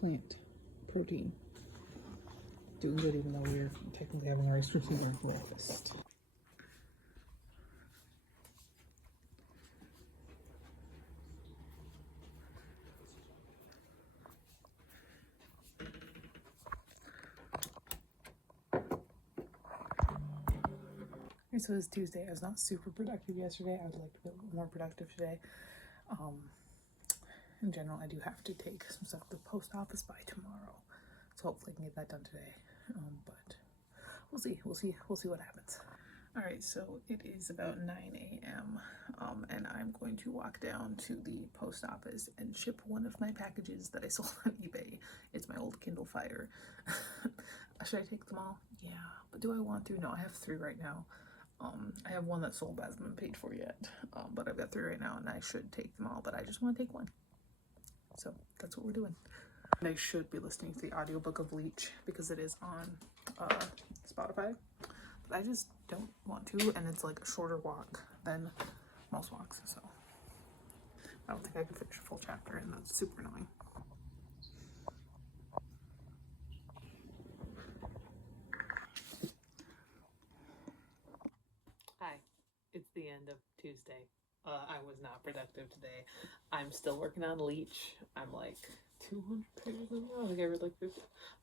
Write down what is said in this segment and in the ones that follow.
plant protein. Doing good even though we're technically having a Rice Krispie for breakfast. Alright, so it's Tuesday. I was not super productive yesterday. I would like to be a little more productive today. In general, I do have to take some stuff to the post office by tomorrow. So hopefully I can get that done today. But we'll see. We'll see what happens. Alright, so it is about 9 a.m. And I'm going to walk down to the post office and ship one of my packages that I sold on eBay. It's my old Kindle Fire. Should I take them all? Yeah, but do I want to? No, I have 3 right now. I have one that sold but hasn't been paid for yet, but I've got 3 right now and I should take them all, but I just want to take one. So that's what we're doing. And I should be listening to the audiobook of Bleach because it is on Spotify, but I just don't want to, and it's like a shorter walk than most walks, so I don't think I can finish a full chapter, and that's super annoying. Hi, it's the end of Tuesday. I was not productive today. I'm still working on Leech. I'm like 200 pages in. I think I read like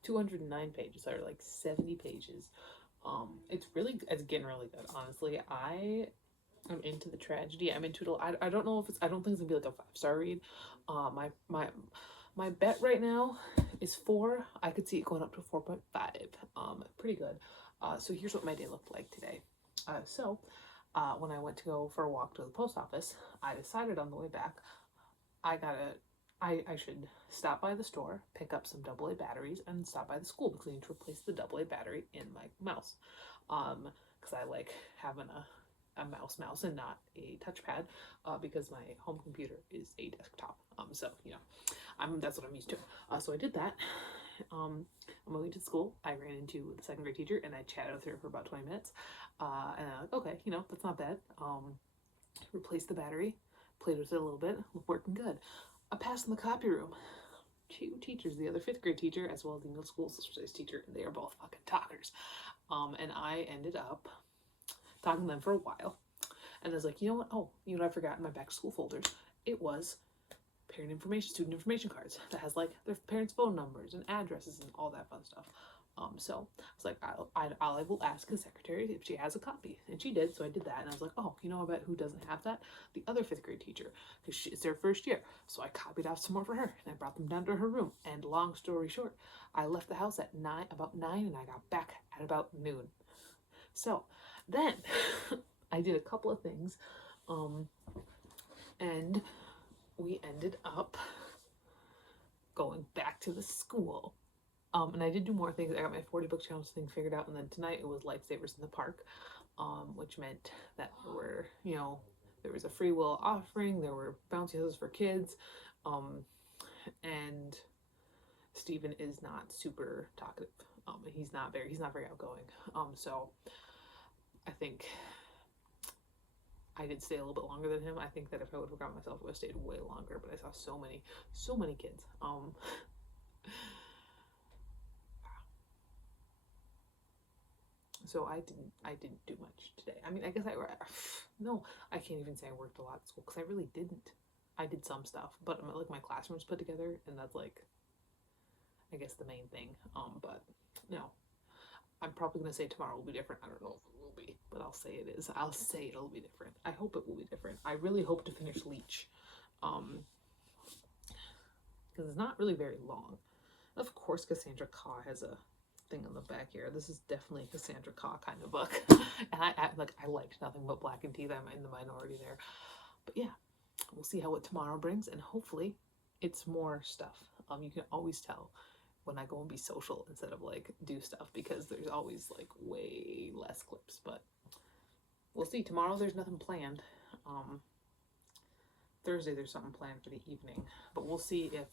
209 pages. I read like 70 pages. It's getting really good, honestly. I am into the tragedy. I'm into it. I don't know if I don't think it's gonna be like a 5-star read. My bet right now is 4. I could see it going up to 4.5. Pretty good. So here's what my day looked like today. When I went to go for a walk to the post office, I decided on the way back, I should stop by the store, pick up some AA batteries, and stop by the school because I need to replace the AA battery in my mouse. Because I like having a mouse and not a touchpad, because my home computer is a desktop. So you know, that's what I'm used to. So I did that. On my way to school, I ran into the 2nd grade teacher and I chatted with her for about 20 minutes. And I'm like, okay, you know, that's not bad. Replaced the battery, played with it a little bit, working good. I passed in the copy room. 2 teachers, the other 5th grade teacher as well as the middle school social studies teacher, and they are both fucking talkers. And I ended up talking to them for a while. And I was like, you know what? Oh, you know what I forgot in my back to school folders? It was parent information, student information cards that has like their parents' phone numbers and addresses and all that fun stuff. So I was like, I will ask the secretary if she has a copy, and she did. So I did that, and I was like, oh, you know, I bet who doesn't have that? The other 5th grade teacher, because it's their first year. So I copied off some more for her, and I brought them down to her room. And long story short, I left the house at about 9, and I got back at about noon. So then I did a couple of things, and we ended up going back to the school. And I did do more things. I got my 40 book challenge thing figured out, and then tonight it was Lifesavers in the Park, which meant that there were, you know, there was a free will offering, there were bouncy houses for kids, and Stephen is not super talkative. He's not very outgoing. So I think I did stay a little bit longer than him. I think that if I would have forgotten myself, I would have stayed way longer, but I saw so many kids. So I didn't do much today. I mean, I guess I can't even say I worked a lot at school because I really didn't. I did some stuff, but like my classroom's put together, and that's like, I guess the main thing. But no, I'm probably gonna say tomorrow will be different. I don't know if it will be, but I'll say it is. I'll say it'll be different. I hope it will be different. I really hope to finish Leech, because it's not really very long. Of course, Cassandra Khaw has a thing on the back here. This is definitely a Cassandra Khaw kind of book. And I liked Nothing But Black and Teeth. I'm in the minority there. But yeah, we'll see what tomorrow brings, and hopefully it's more stuff. You can always tell when I go and be social instead of like do stuff, because there's always like way less clips. But we'll see. Tomorrow there's nothing planned. Thursday there's something planned for the evening, but we'll see if,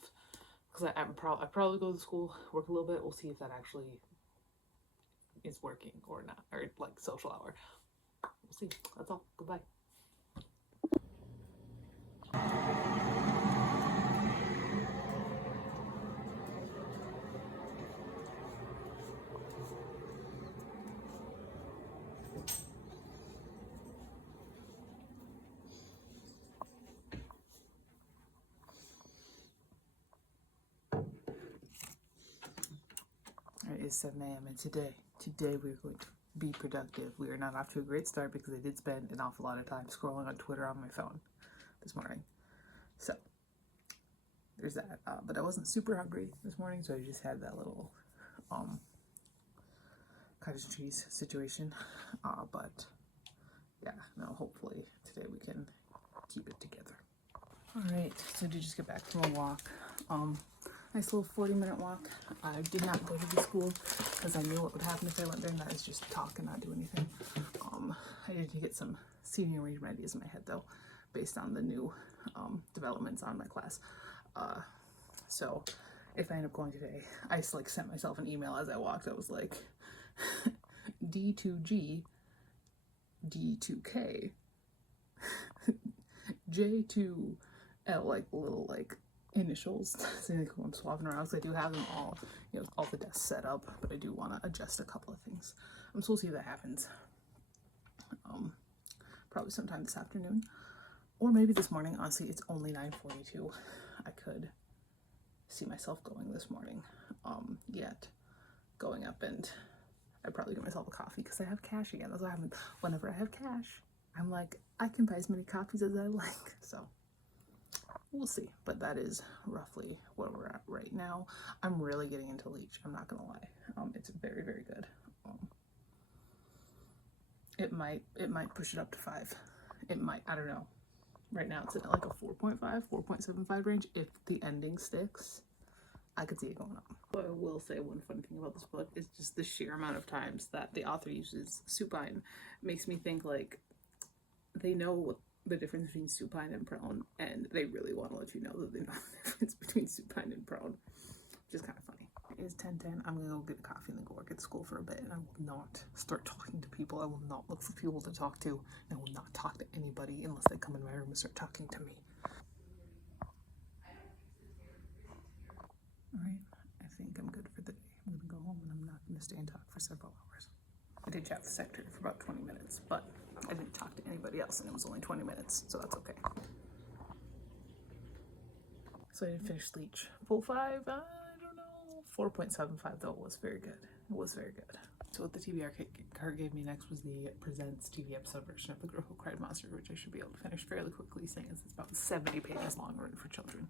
because I probably go to school, work a little bit. We'll see if that actually is working or not, or like social hour. We'll see. That's all. Goodbye. is 7 a.m. and today we're going to be productive. We are not off to a great start because I did spend an awful lot of time scrolling on Twitter on my phone this morning. So there's that. But I wasn't super hungry this morning, so I just had that little cottage cheese situation. But yeah, no, hopefully today we can keep it together. All right, so did just get back from a walk. Nice little 40-minute walk. I did not go to the school because I knew what would happen if I went there, and that is just talk and not do anything. I did get some seating arrangement ideas in my head though, based on the new developments on my class. So if I end up going today, I just like sent myself an email as I walked. I was like, D2G, D2K, J2L, like little like initials. So I'm swapping around because I do have them all, you know, all the desks set up, but I do want to adjust a couple of things. I'm supposed to see if that happens. Probably sometime this afternoon, or maybe this morning. Honestly, it's only 9:42. I could see myself going this morning. Yet going up, and I'd probably get myself a coffee because I have cash again. That's what happens. Whenever I have cash, I'm like, I can buy as many coffees as I like. So we'll see. But that is roughly where we're at right now. I'm really getting into Leech. I'm not gonna lie. It's very, very good. It might push it up to 5. It might, I don't know. Right now it's at like a 4.5, 4.75 range. If the ending sticks, I could see it going up. But I will say one fun thing about this book is just the sheer amount of times that the author uses supine makes me think like they know the difference between supine and prone, and they really want to let you know that they know the difference between supine and prone, which is kind of funny. It is 10:10. I'm gonna go get a coffee and then go work at school for a bit, and I will not start talking to people. I will not look for people to talk to, and I will not talk to anybody unless they come in my room and start talking to me. Alright, I think I'm good for the day. I'm gonna go home and I'm not gonna stay and talk for several hours. I did chat with the secretary for about 20 minutes, but I didn't talk to anybody else, and it was only 20 minutes, so that's okay. So I did finish Leech. Full 5, I don't know. 4.75 though was very good. It was very good. So what the TBR card gave me next was the Presents TV episode version of The Girl Who Cried Monster, which I should be able to finish fairly quickly, seeing as it's about 70 pages long, written for children.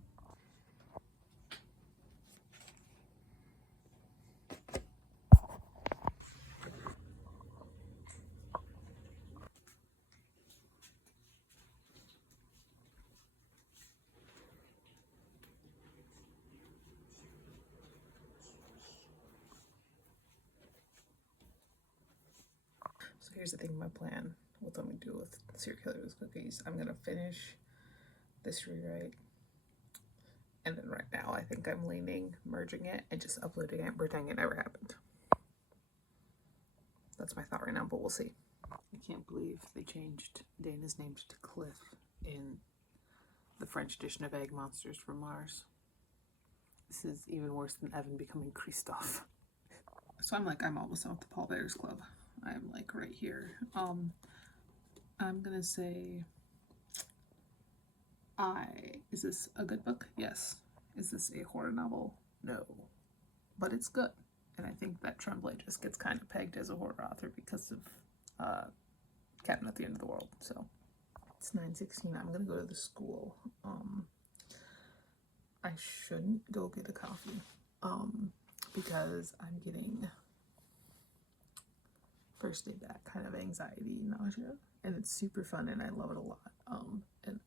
So here's the thing, my plan, what I'm gonna do with Serial Killers Cookies. I'm gonna finish this rewrite, and then right now I think I'm leaning merging it and just uploading it, pretending it never happened. That's my thought right now, but we'll see. I can't believe they changed Dana's name to Cliff in the French edition of Egg Monsters from Mars. This is even worse than Evan becoming Christophe. So I'm almost done with the Paul Bears Club. I'm like right here. I'm gonna say, is this a good book? Yes. Is this a horror novel? No. But it's good. And I think that Tremblay just gets kind of pegged as a horror author because of Cabin at the End of the World. So it's 9:16. I'm gonna go to the school. I shouldn't go get a coffee because I'm getting first day back kind of anxiety, nausea, and it's super fun and I love it a lot. And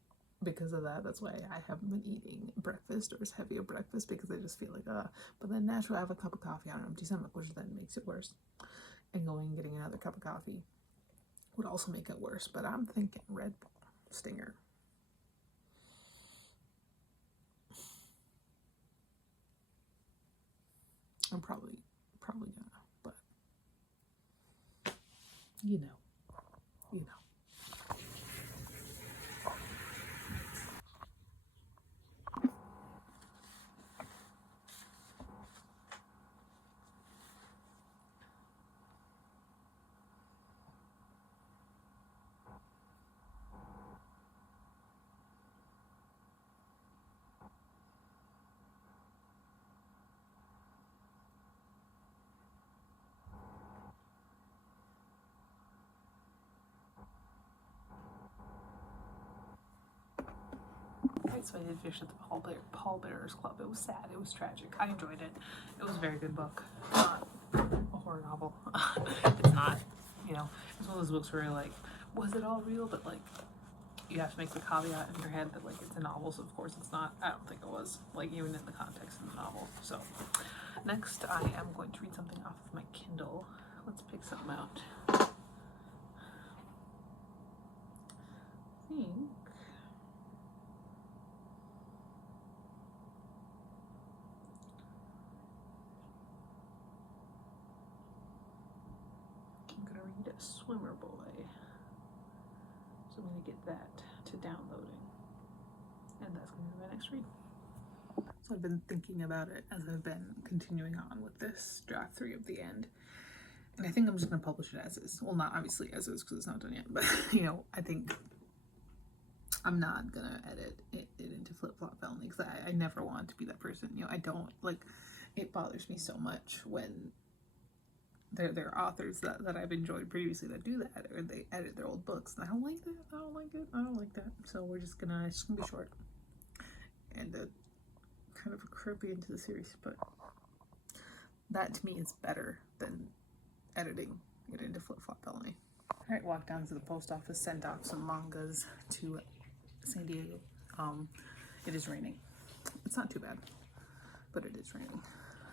because of that, that's why I haven't been eating breakfast or as heavy a breakfast, because I just feel like but then naturally I have a cup of coffee on an empty stomach, which then makes it worse. And going and getting another cup of coffee would also make it worse. But I'm thinking Red Bull Stinger. I'm probably gonna, but you know. Alright, so I did finish at the Paul Bearers Club. It was sad. It was tragic. I enjoyed it. It was a very good book. Not a horror novel. It's not, you know, it's one of those books where you're like, was it all real? But like, you have to make the caveat in your head that like it's a novel, so of course it's not. I don't think it was, like, even in the context of the novel. So next I am going to read something off of my Kindle. Let's pick something out. I think I'm gonna read Swimmer Boy. So I'm gonna get that to downloading. And that's gonna be my next read. So I've been thinking about it as I've been continuing on with this draft 3 of The End. And I think I'm just going to publish it as is. Well, not obviously as is because it's not done yet, but you know, I think I'm not going to edit it into Flip Flop Felony because I never want to be that person. You know, I don't, like, it bothers me so much when there are authors that I've enjoyed previously that do that, or they edit their old books. And I don't like that. I don't like it. I don't like that. So we're just gonna, it's gonna be short and kind of a creepy into the series, but that to me is better than editing it into Flip Flop Felony. All right, walk down to the post office, send off some mangas to San Diego. It is raining. It's not too bad, but it is raining.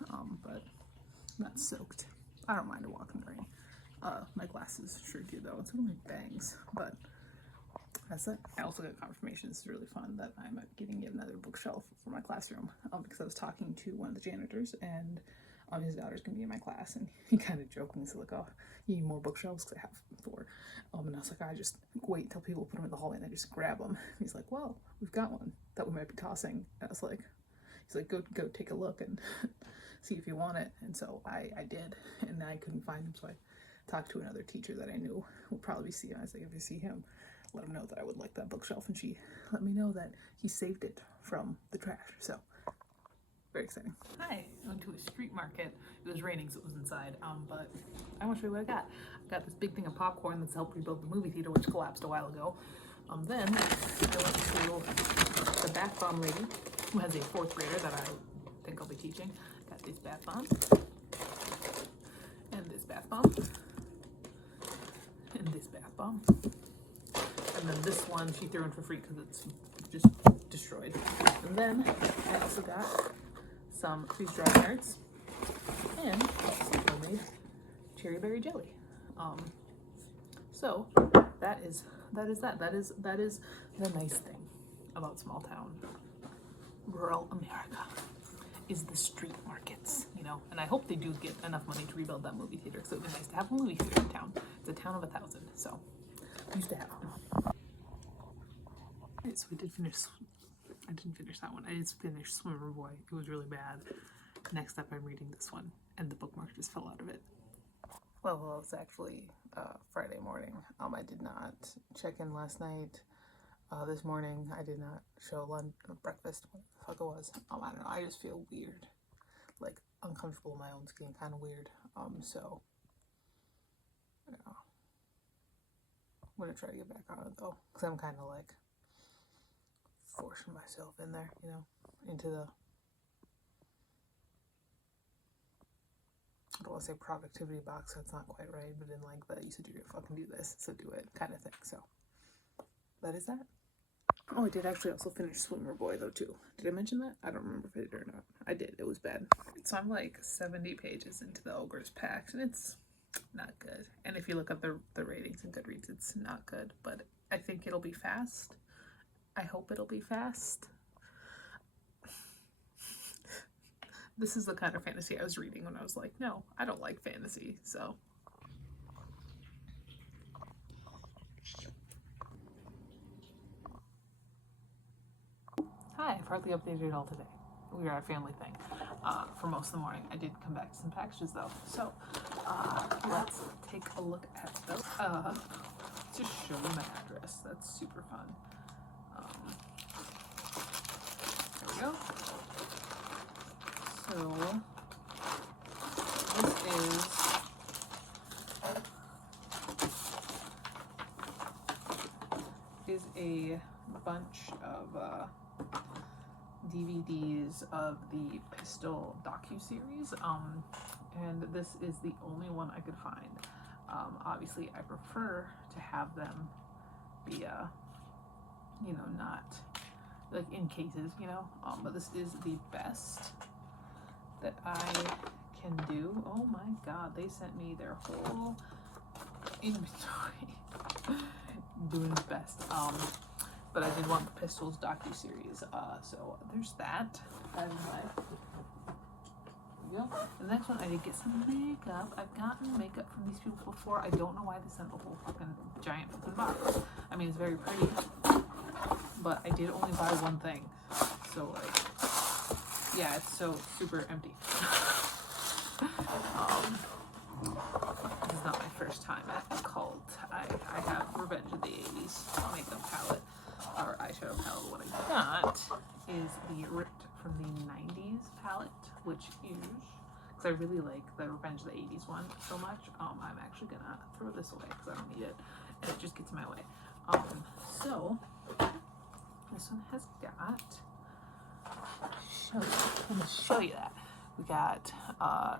But I'm not soaked. I don't mind to walk in the rain. My glasses sure do though. It's only bangs, but that's it. I also got confirmation, this is really fun, that I'm getting yet another bookshelf for my classroom, because I was talking to one of the janitors, and his daughter's gonna be in my class, and he kind of jokingly said, like, oh, you need more bookshelves? Because I have 4. And I was like, I just wait until people put them in the hallway and I just grab them. He's like, well, we've got one that we might be tossing. I was like, he's like, go take a look and see if you want it. And so I did, and I couldn't find him, so I talked to another teacher that I knew would probably see him. I was like, if you see him, let him know that I would like that bookshelf, and she let me know that he saved it from the trash. So very exciting. Hi, I went to a street market. It was raining, so it was inside. But I want to show you what I got. I got this big thing of popcorn that's helped rebuild the movie theater, which collapsed a while ago. Then I went to the bath bomb lady, who has a 4th grader that I think I'll be teaching. Got these bath bombs, and this bath bomb, and this bath bomb. And then this one she threw in for free because it's just destroyed. And then I also got some freeze-dried carrots and some homemade cherry berry jelly. So that is the nice thing about small town rural America, is the street markets, you know. And I hope they do get enough money to rebuild that movie theater, because it would be nice to have a movie theater in town. It's a town of 1,000, so we used to have them. Right, so I didn't finish that one. I just finished Swimmer Boy. It was really bad. Next up, I'm reading this one, and the bookmark just fell out of it. Well, it's actually Friday morning. I did not check in last night. This morning, I did not show lunch or breakfast, what the fuck it was. I don't know. I just feel weird, like uncomfortable in my own skin, kind of weird. So I don't know. I'm gonna try to get back on it though, because I'm kind of like forcing myself in there, you know, into the, I don't want to say productivity box, that's not quite right, but in like the, you said you're gonna fucking do this, so do it kind of thing. So that is that. Oh, I did actually also finish Swimmer Boy though too. Did I mention that? I don't remember if I did or not. I did. It was bad. So I'm like 70 pages into the Ogre's Pact, and it's not good. And if you look at the ratings in Goodreads, it's not good, but I think it'll be fast. I hope it'll be fast. This is the kind of fantasy I was reading when I was like, no, I don't like fantasy, so. Hi, I've hardly updated it all today. We were at a family thing for most of the morning. I did come back to some packages though. So let's take a look at those. Just show you my address. That's super fun. There we go. So this is a bunch of DVDs of the Pistol docuseries, and this is the only one I could find. Obviously, I prefer to have them be, you know, not like in cases, you know, but this is the best that I can do. Oh my god, they sent me their whole inventory. Doing its best. But I did want the Pistols docuseries, so there's that. And the next one, I did get some makeup. I've gotten makeup from these people before. I don't know why they sent the whole fucking giant fucking box. I mean, it's very pretty, but I did only buy one thing. So like, yeah, it's so super empty. This is not my first time at Cult. I have Revenge of the 80s makeup palette, or eyeshadow palette. What I got is the Ripped from the 90s palette, which is, because I really like the Revenge of the 80s one so much, I'm actually gonna throw this away because I don't need it, and it just gets in my way. So this one has got, let me show you that. We got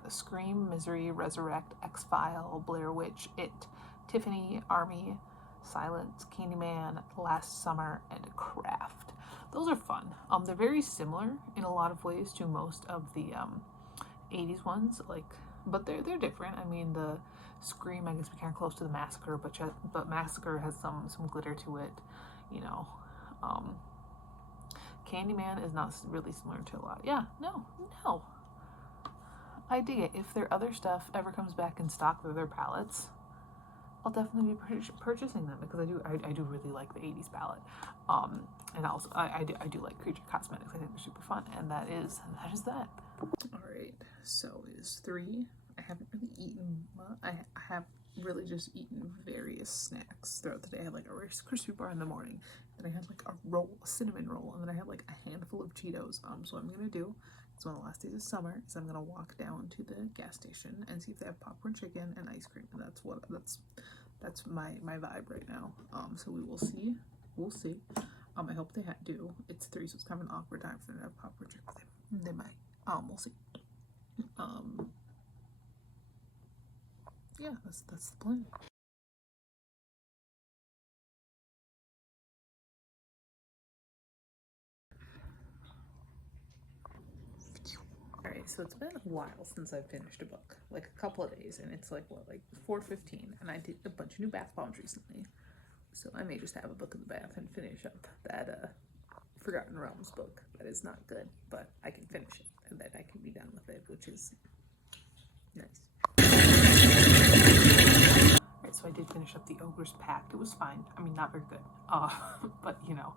Scream, Misery, Resurrect, X-File, Blair Witch, It, Tiffany, Army, Silence, Candyman, Last Summer, and Craft. Those are fun. They're very similar in a lot of ways to most of the 80s ones, like, but they're different. I mean, the Scream, I guess we kind of close to the Massacre, but Massacre has some glitter to it, you know. Candyman is not really similar to a lot. Yeah, no. I dig it. If their other stuff ever comes back in stock with their palettes, I'll definitely be purchasing them because I do really like the 80s palette. And also I do like Creature Cosmetics. I think they're super fun, and that is that. All right, so it is 3. I haven't really eaten much. I have really just eaten various snacks throughout the day. I had like a Rice Krispie bar in the morning, then I had like a cinnamon roll, and then I had like a handful of Cheetos. So what I'm gonna do, it's one of the last days of summer, is I'm gonna walk down to the gas station and see if they have popcorn chicken and ice cream, and that's my vibe right now. So we will see. We'll see. I hope they do. It's 3, so it's kind of an awkward time for them to have popcorn chicken. They might. We'll see. Yeah, that's the plan. Alright, so it's been a while since I've finished a book, like a couple of days, and it's like 4:15, and I did a bunch of new bath bombs recently, so I may just have a book in the bath and finish up that Forgotten Realms book. That is not good, but I can finish it, and then I can be done with it, which is nice. Alright, so I did finish up The Ogre's Pact. It was fine. I mean, not very good. But, you know,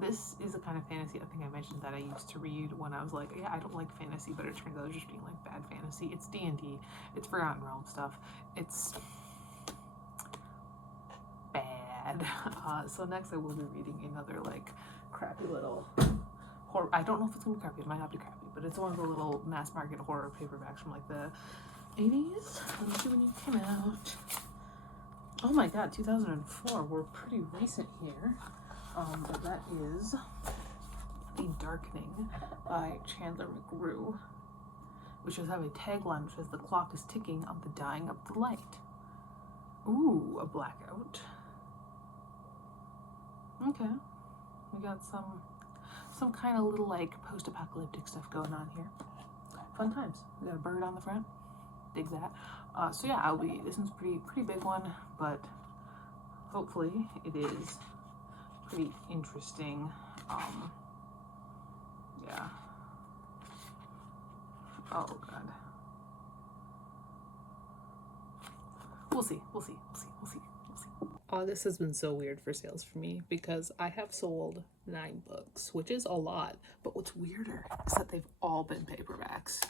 this is a kind of fantasy, I think I mentioned, that I used to read when I was like, yeah, I don't like fantasy, but it turns out it's just being like bad fantasy. It's D&D. It's Forgotten Realms stuff. It's bad. So next I will be reading another, like, crappy little horror. I don't know if it's gonna be crappy. It might not be crappy, but it's one of the little mass market horror paperbacks from like the 80s. Let me see when you came out. Oh my god, 2004. We're pretty recent here. But that is The Darkening by Chandler McGrew, which does have a tagline which says, "The clock is ticking on the dying of the light." Ooh, a blackout. Okay. We got some kind of little like post-apocalyptic stuff going on here. Fun times. We got a bird on the front. Dig that. So yeah, this one's pretty big one, but hopefully it is pretty interesting. Yeah. Oh god. We'll see. August has been so weird for sales for me because I have sold 9 books, which is a lot, but what's weirder is that they've all been paperbacks.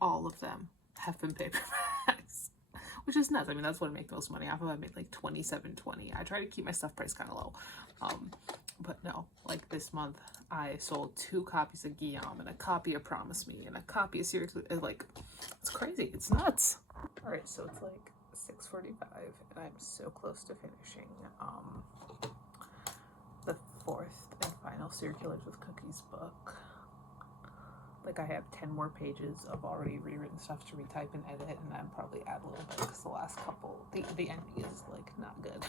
All of them have been paperbacks, which is nuts. I mean, that's what I make most money off of. I make like $27.20. I try to keep my stuff price kind of low, but no, like this month I sold 2 copies of Guillaume and a copy of Promise Me and a copy of Seriously. Like, it's crazy. It's nuts. All right, so it's like 6:45, and I'm so close to finishing the 4th and final Circulars with Cookies book. like I have 10 more pages of already rewritten stuff to retype and edit, and I'm probably add a little bit because the last couple, the ending is like not good.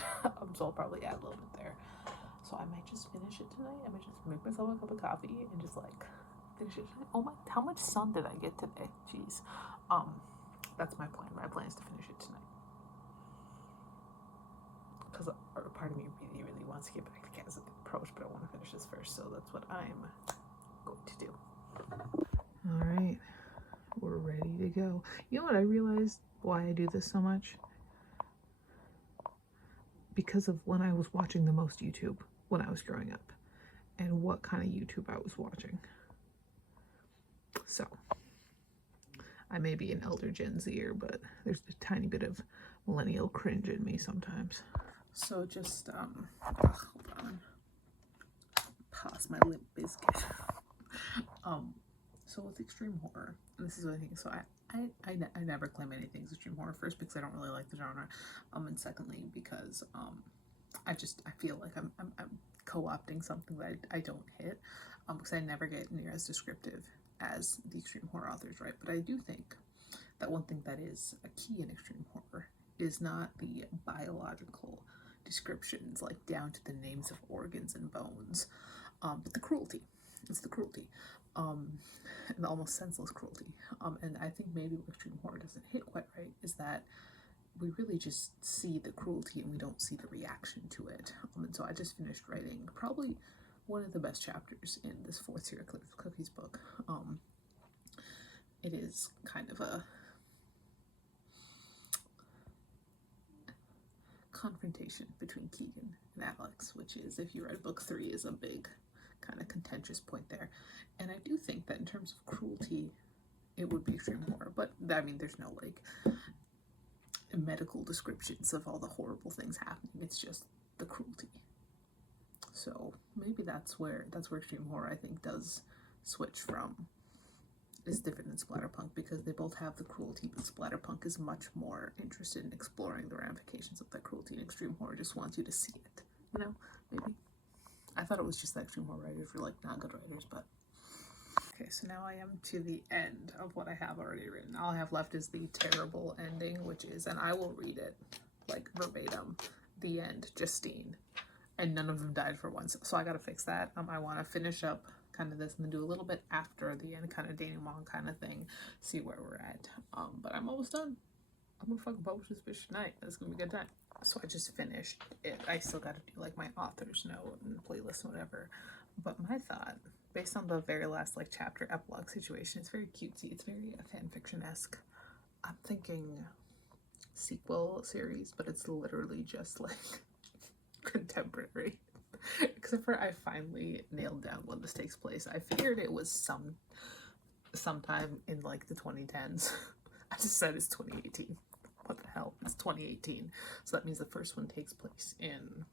So I'll probably add a little bit there. So I might just finish it tonight. I might just make myself a cup of coffee and just like finish it tonight. Oh my, how much sun did I get today? Jeez. That's my plan. My plan is to finish it tonight. Because a part of me really, really wants to get back to Kazakh approach, but I want to finish this first, so that's what I'm going to do. All right, we're ready to go. You know what I realized why I do this so much? Because of when I was watching the most YouTube when I was growing up, and what kind of YouTube I was watching. So, I may be an elder Gen Zer, but there's a tiny bit of millennial cringe in me sometimes. So just, hold on. Pass my Limp Bizkit. So with extreme horror, and this is what I think. So I never claim anything's extreme horror. First, because I don't really like the genre, and secondly, because I feel like I'm co-opting something that I don't hit, because I never get near as descriptive as the extreme horror authors, right? But I do think that one thing that is a key in extreme horror is not the biological descriptions, like down to the names of organs and bones, but the cruelty. It's the cruelty, and the almost senseless cruelty. And I think maybe what extreme horror doesn't hit quite right is that we really just see the cruelty and we don't see the reaction to it. And so I just finished writing probably one of the best chapters in this fourth Serial Killers with Cookies book. It is kind of a confrontation between Keegan and Alex, which is, if you read book 3, is a big kind of contentious point there. And I do think that in terms of cruelty, it would be extreme horror, but I mean, there's no like medical descriptions of all the horrible things happening. It's just the cruelty. So maybe that's where extreme horror, I think, does switch from, is different than splatterpunk, because they both have the cruelty, but splatterpunk is much more interested in exploring the ramifications of that cruelty, and extreme horror just wants you to see it, you know? Maybe. I thought it was just that extreme horror writers were like not good writers, but okay, so now I am to the end of what I have already written. All I have left is the terrible ending, which is, and I will read it like verbatim, the end, Justine, and none of them died for once, so I gotta fix that. I want to finish up kind of this and then do a little bit after the end, kind of denouement kind of thing, see where we're at. But I'm almost done. I'm gonna fucking publish this bitch tonight. It's gonna be a good time. So I just finished it. I still gotta do like my author's note and playlist and whatever. But my thought, based on the very last like chapter epilogue situation, it's very cutesy. It's very fan fiction-esque. I'm thinking sequel series, but it's literally just like contemporary. Except for I finally nailed down when this takes place. I figured it was sometime in like the 2010s. I just said it's 2018. What the hell? It's 2018. So that means the first one takes place in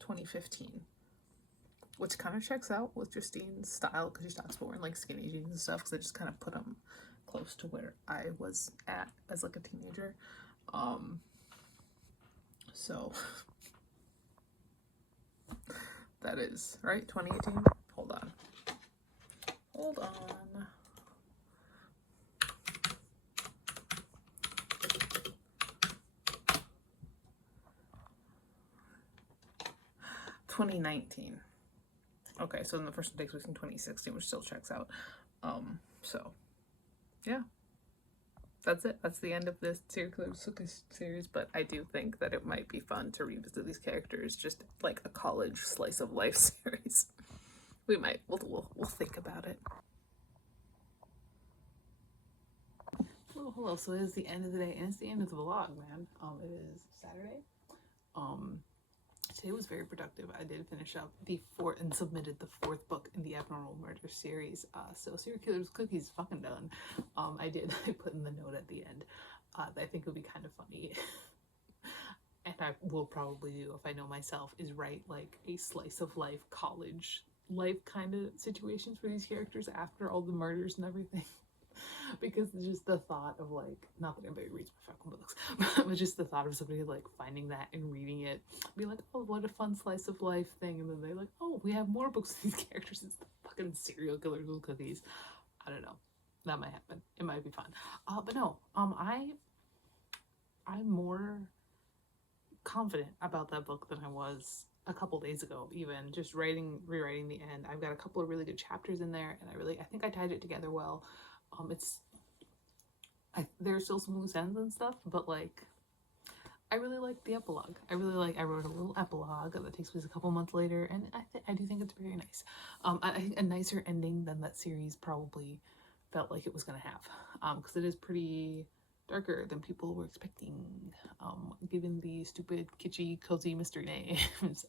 2015. Which kind of checks out with Justine's style, because she talks about wearing like skinny jeans and stuff, because I just kind of put them close to where I was at as like a teenager. So that is right, 2018. Hold on. 2019. Okay, so then the first one takes place in 2016, which still checks out. So yeah. That's it. That's the end of this Serial Killers Cookies series, but I do think that it might be fun to revisit these characters, just like a college slice of life series. We might. We'll think about it. Well, hello. So it is the end of the day, and it's the end of the vlog, man. It is Saturday. Today was very productive. I did finish up the fourth and submitted the 4th book in the Abnormal Murder series. So Serial Killers Cookies is fucking done. I put in the note at the end that I think it would be kind of funny. And I will probably do, if I know myself, is write like a slice of life, college life kind of situations for these characters after all the murders and everything. because just the thought of like, not that anybody reads my fucking books, but just the thought of somebody like finding that and reading it, be like, oh, what a fun slice of life thing, and then they're like, oh, we have more books with these characters. It's the fucking serial killers with cookies. I don't know. That might happen. It might be fun. But no, I'm more confident about that book than I was a couple days ago. Even just rewriting the end, I've got a couple of really good chapters in there, and I think I tied it together well. There's still some loose ends and stuff, but like, I really like the epilogue. I wrote a little epilogue that takes place a couple months later, and I do think it's very nice. I think a nicer ending than that series probably felt like it was gonna have, because it is pretty darker than people were expecting, given the stupid, kitschy, cozy mystery names.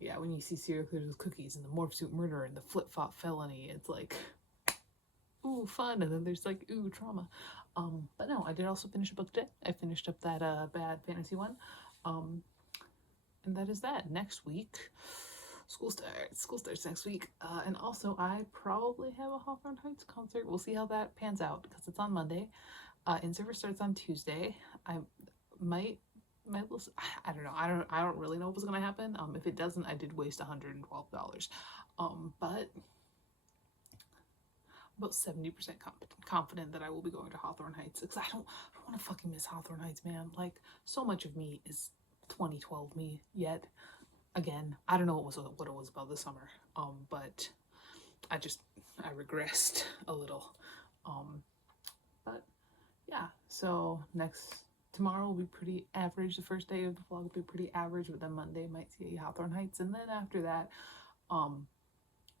Yeah, when you see serial killers with cookies and the morph suit murder and the flip-flop felony, it's like, ooh, fun, and then there's like, ooh, trauma. But no, I did also finish a book today. I finished up that bad fantasy one. And that is that. Next week, school starts next week. And also I probably have a Hawthorne Heights concert. We'll see how that pans out because it's on Monday. In-service starts on Tuesday. I might listen. I don't know. I don't really know what's gonna happen. If it doesn't, I did waste $112. But about 70% confident that I will be going to Hawthorne Heights, because I don't want to fucking miss Hawthorne Heights, man. Like, so much of me is 2012 me yet. Again, I don't know what it was about this summer. But I regressed a little. But yeah, so tomorrow will be pretty average. The first day of the vlog will be pretty average, but then Monday might see Hawthorne Heights, and then after that,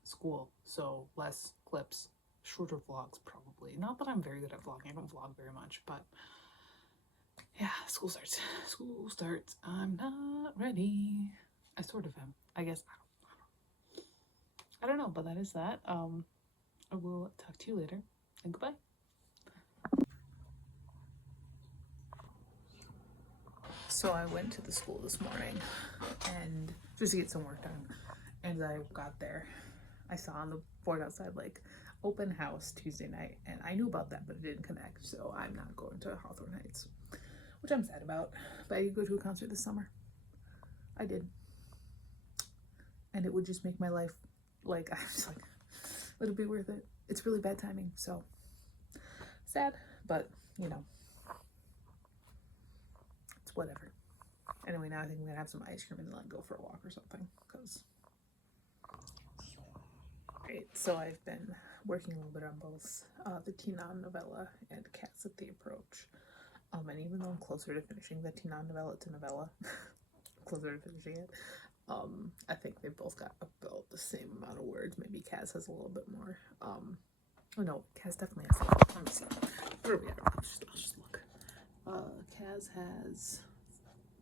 school. So less clips, shorter vlogs probably. Not that I'm very good at vlogging. I don't vlog very much, but yeah, school starts. I'm not ready. I sort of am. I guess I don't know, but that is that. I will talk to you later, and goodbye. So I went to the school this morning and just to get some work done. And as I got there, I saw on the board outside like open house Tuesday night, and I knew about that, but it didn't connect. So I'm not going to Hawthorne Heights, which I'm sad about. But I did go to a concert this summer. I did, and it would just make my life like I'm just like it'll be worth it. It's really bad timing, so sad, but you know. Whatever. Anyway, now I think I'm gonna have some ice cream and then go for a walk or something. Great. So I've been working a little bit on both the Tinan novella and Cats at the Approach. And even though I'm closer to finishing the Tinan novella, it's a novella, closer to finishing it. I think they both got about the same amount of words. Maybe Kaz has a little bit more. Oh no, Kaz definitely has. Let me see. Where are we at? I'll just look. Kaz has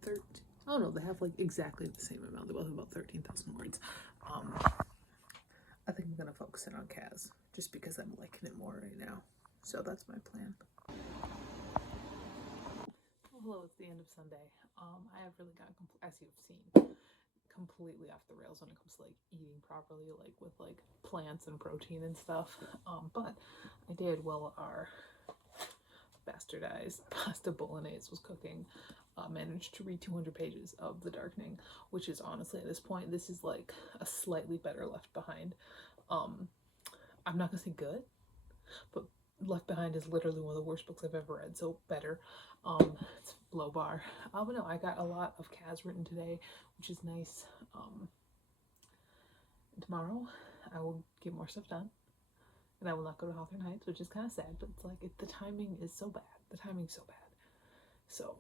13. Oh no, they have like exactly the same amount. They both have about 13,000 words. I think I'm gonna focus in on Kaz just because I'm liking it more right now. So that's my plan. Well, hello, it's the end of Sunday. I have really gotten, as you've seen, completely off the rails when it comes to like eating properly, like with like plants and protein and stuff. But I did while our bastardized pasta bolognese was cooking, managed to read 200 pages of The Darkening, which is honestly at this point, this is like a slightly better Left Behind. I'm not gonna say good, but Left Behind is literally one of the worst books I've ever read, so better. It's low bar. But no, I got a lot of Kaz written today, which is nice. Tomorrow I will get more stuff done, and I will not go to Hawthorne Heights, which is kind of sad, but it's like the timing is so bad. The timing's so bad. So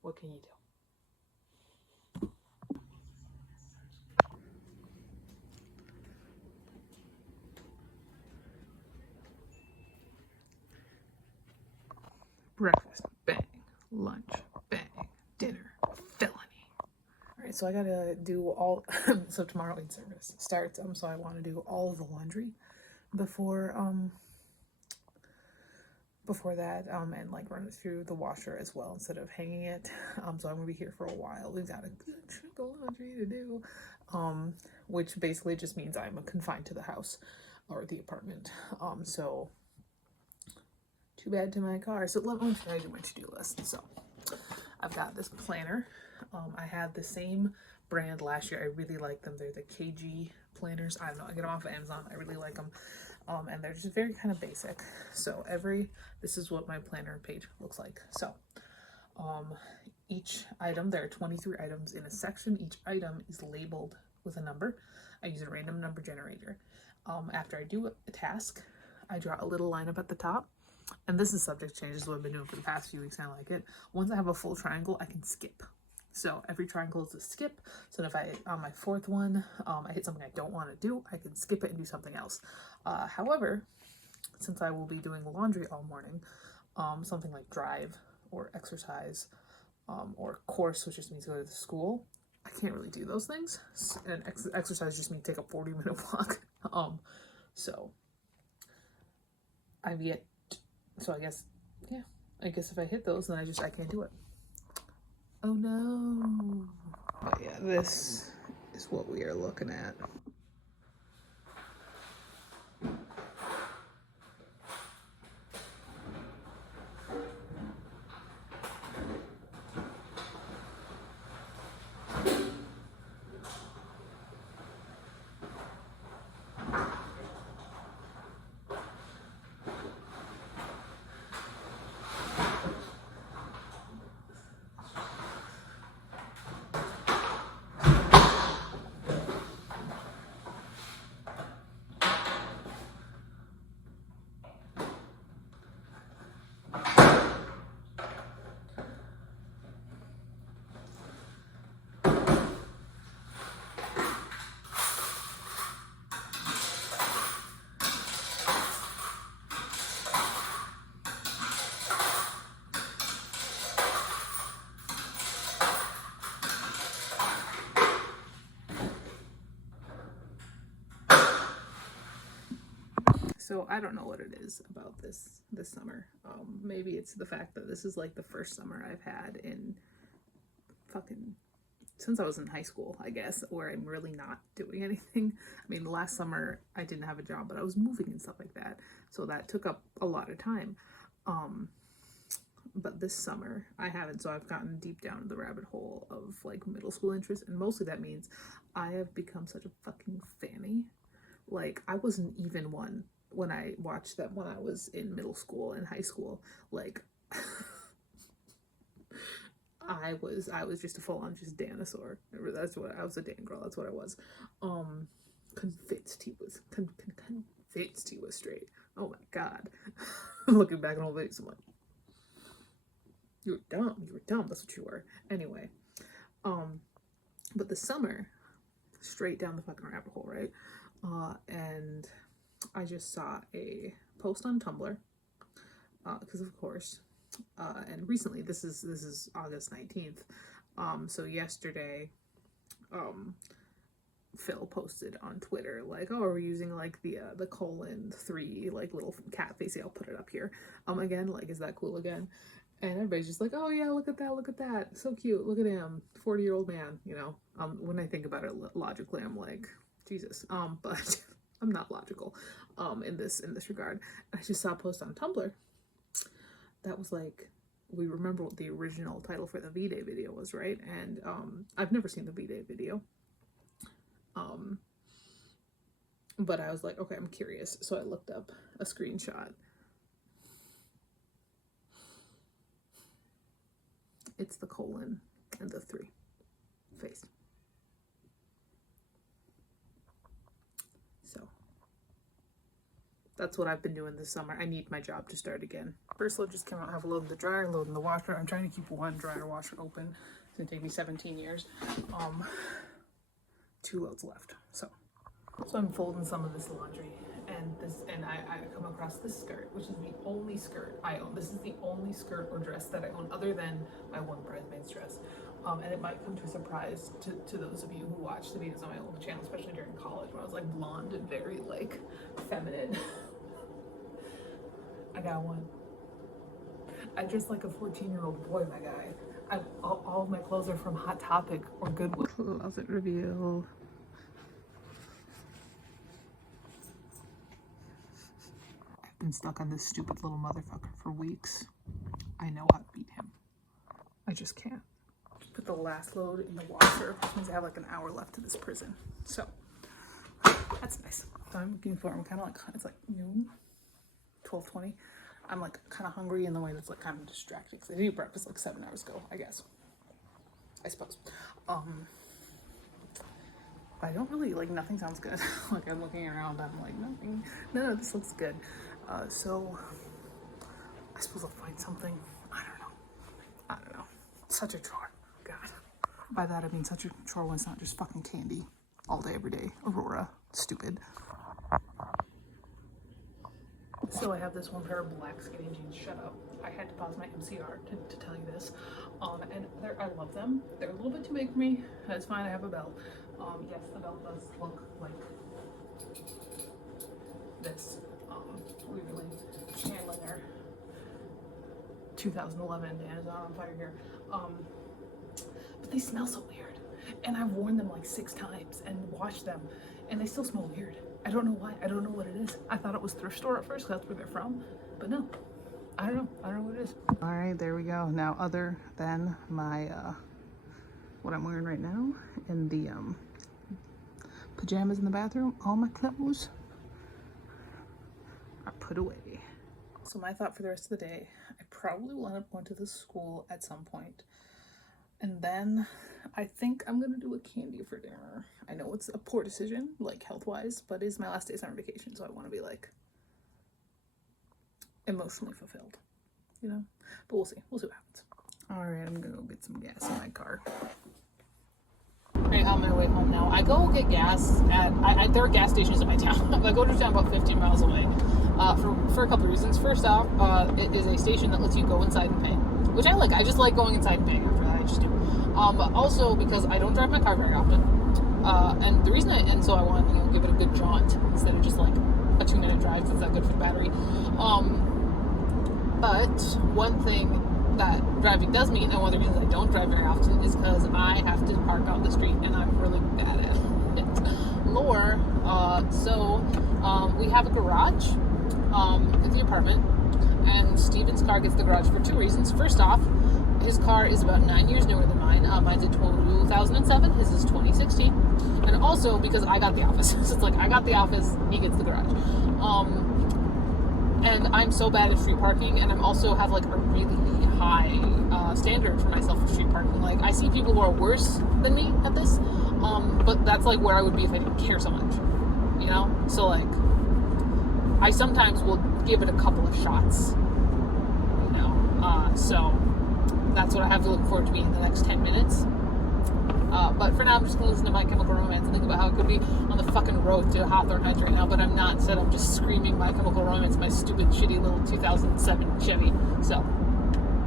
what can you do? Breakfast, bang. Lunch, bang. Dinner, felony. Alright, so I gotta do all, so tomorrow in-service starts, so I want to do all of the laundry before that, and like run it through the washer as well instead of hanging it. So I'm gonna be here for a while. We've got a good chunk of laundry to do, which basically just means I'm confined to the house. or the apartment. So too bad to my car. So let me try to do my to-do list. So I've got this planner. I had the same brand last year. I really like them. They're the KG planners. I don't know. I get them off of Amazon. I really like them. And they're just very kind of basic. So this is what my planner page looks like. So each item, there are 23 items in a section. Each item is labeled with a number. I use a random number generator. After I do a task, I draw a little line up at the top. And this is subject change. This is what I've been doing for the past few weeks. I like it. Once I have a full triangle, I can skip. So every triangle is a skip. So if on my fourth one, I hit something I don't want to do, I can skip it and do something else. However, since I will be doing laundry all morning, something like drive or exercise or course, which just means go to the school, I can't really do those things. And exercise just means take a 40-minute walk. So I've yet. So I guess if I hit those, then I can't do it. Oh no. But yeah, this is what we are looking at. So I don't know what it is about this summer. Maybe it's the fact that this is like the first summer I've had in since I was in high school, I guess, where I'm really not doing anything. I mean, last summer I didn't have a job, but I was moving and stuff like that. So that took up a lot of time. But this summer I haven't. So I've gotten deep down the rabbit hole of like middle school interests. And mostly that means I have become such a fucking fanny. Like I wasn't even one when I watched them when I was in middle school and high school. Like I was just a full-on just dinosaur. That's what I was, a Dan girl. That's what I was. Convinced he was straight. Oh my god. Looking back on old videos, I'm like, you were dumb. That's what you were. Anyway, but the summer, straight down the fucking rabbit hole, right? And I just saw a post on Tumblr, because of course, and recently, this is August 19th, so yesterday, Phil posted on Twitter, like, oh, we're using like the 3 like little cat facey, I'll put it up here, again, like, is that cool again? And everybody's just like, oh yeah, look at that, so cute, look at him, 40-year-old man, you know. When I think about it logically, I'm like, Jesus, but I'm not logical, in this regard. I just saw a post on Tumblr that was like, we remember what the original title for the V-Day video was, right? And I've never seen the V-Day video, but I was like, okay, I'm curious, so I looked up a screenshot. It's the colon and the 3 face. So that's what I've been doing this summer. I need my job to start again. First load just came out. I have a load in the dryer, load in the washer. I'm trying to keep one dryer washer open. It's gonna take me 17 years. 2 loads left. So I'm folding some of this laundry, and I come across this skirt, which is the only skirt I own. This is the only skirt or dress that I own other than my one bridesmaid's dress. And it might come to a surprise to those of you who watch the videos on my old channel, especially during college when I was like blonde and very like feminine. I got one. I dress like a 14-year-old boy, my guy. All of my clothes are from Hot Topic or Goodwill. Closet reveal. been stuck on this stupid little motherfucker for weeks. I know how to beat him. I just can't. Put the last load in the washer, which means I have like an hour left to this prison. So that's nice. So I'm looking for, I'm kind of like, it's like noon, 12:20. I'm like kind of hungry in the way that's like kind of distracting because I did breakfast like 7 hours ago, I guess. I suppose. I don't really, like, nothing sounds good. Like, I'm looking around, I'm like, nothing, no, this looks good. So, I suppose I'll find something. I don't know. Such a chore. God. By that, I mean such a chore when it's not just fucking candy all day, every day. Aurora. Stupid. So I have this one pair of black skinny jeans. Shut up. I had to pause my MCR to tell you this. And I love them. They're a little bit too big for me. That's fine. I have a belt. Yes, the belt does look like this. Weirdly, Chandler, 2011, Amazon on fire here. But they smell so weird. And I've worn them like 6 times and washed them, and they still smell weird. I don't know why. I don't know what it is. I thought it was thrift store at first, 'cause that's where they're from. But no, I don't know. I don't know what it is. All right, there we go. Now, other than my what I'm wearing right now and the pajamas in the bathroom, all my clothes are put away. So my thought for the rest of the day, I probably will end up going to the school at some point. And then I think I'm gonna do a candy for dinner. I know it's a poor decision, like health-wise, but it's my last day of summer vacation, so I want to be like emotionally fulfilled, you know? But we'll see. We'll see what happens. All right, I'm gonna go get some gas in my car. Right, on my way home now. I go get gas at there are gas stations in my town. I go to a town about 15 miles away for a couple of reasons. First off, it is a station that lets you go inside and pay, which I like. I just like going inside and paying after that. I just do. But also because I don't drive my car very often, and the reason so I want to give it a good jaunt instead of just like a 2-minute drive because it's that good for the battery. But one thing that driving does mean, and one of the reasons I don't drive very often, is because I have to park on the street, and I'm really bad at it. Lore. So we have a garage at the apartment, and Steven's car gets the garage for 2 reasons. First off, his car is about 9 years newer than mine. Mine's a 2007, his is 2016. And also because I got the office. So it's like I got the office, he gets the garage. And I'm so bad at street parking, and I'm also have like a really high standard for myself for street parking. Like I see people who are worse than me at this, but that's like where I would be if I didn't care so much, you know? So like I sometimes will give it a couple of shots, you know? So that's what I have to look forward to in the next 10 minutes. But for now, I'm just going to listen to My Chemical Romance and think about how it could be on the fucking road to Hawthorne Heights right now, but I'm not. Instead, I'm just screaming My Chemical Romance, my stupid, shitty little 2007 Chevy. So,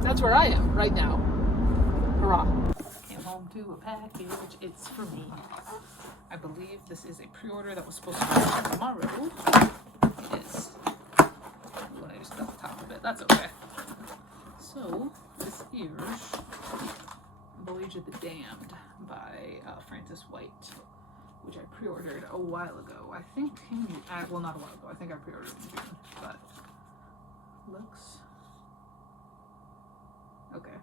that's where I am right now. Hurrah. Came home to a package. It's for me. I believe this is a pre-order that was supposed to be tomorrow. It is. When I just got the top of it. That's okay. So, this is Voyage of the Damned by Francis White, which I pre-ordered a while ago. I think, well, not a while ago. I think I pre-ordered in June, but looks okay.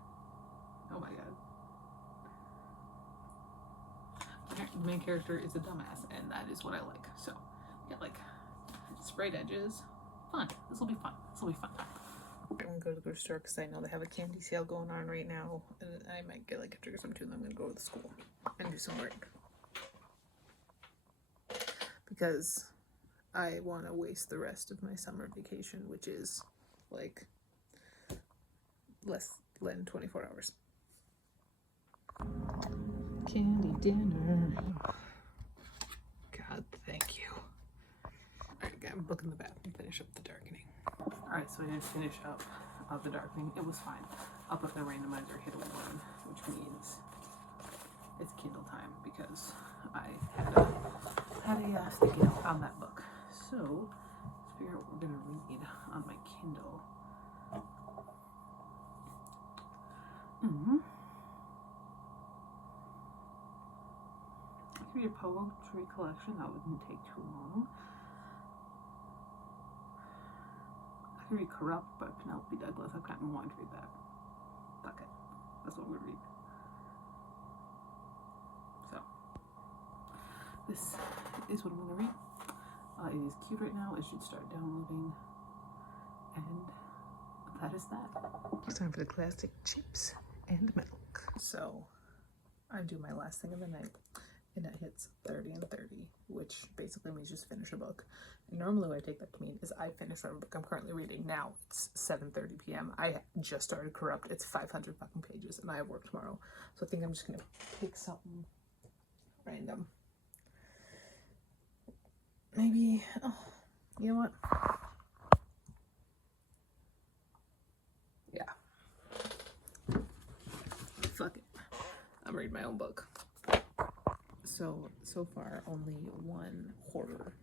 Oh my god. The main character is a dumbass, and that is what I like. So, yeah, like sprayed edges. Fun. This will be fun. This will be fun. I'm gonna go to the grocery store because I know they have a candy sale going on right now, and I might get like a trick or something too, and I'm gonna go to the school and do some work because I want to waste the rest of my summer vacation, which is like less than 24 hours. Candy dinner. God, thank you. Alright, I'm booking the bath and finish up the darkening. Alright, so I did finish up the darkening. It was fine. Up if the randomizer hit a 1, which means it's Kindle time because I had a sticky note on that book. So let's figure out what we're gonna read on my Kindle. I could read a poetry collection. That wouldn't take too long. can read Corrupt by Penelope Douglas. I've kind of wanted to read that. Fuck it. That's what I'm gonna read. So, this is what I'm gonna read. It is cute right now. It should start downloading. And that is that. It's time for the classic chips and milk. So, I do my last thing of the night, and it hits 30 and 30, which basically means just finish a book. And normally what I take that to mean is I finish whatever book I'm currently reading. Now it's 7:30 p.m. I just started Corrupt. It's 500 fucking pages, and I have work tomorrow. So I think I'm just gonna pick something random. Maybe, oh, you know what? Yeah. Fuck it. I'm reading my own book. So far, only one horror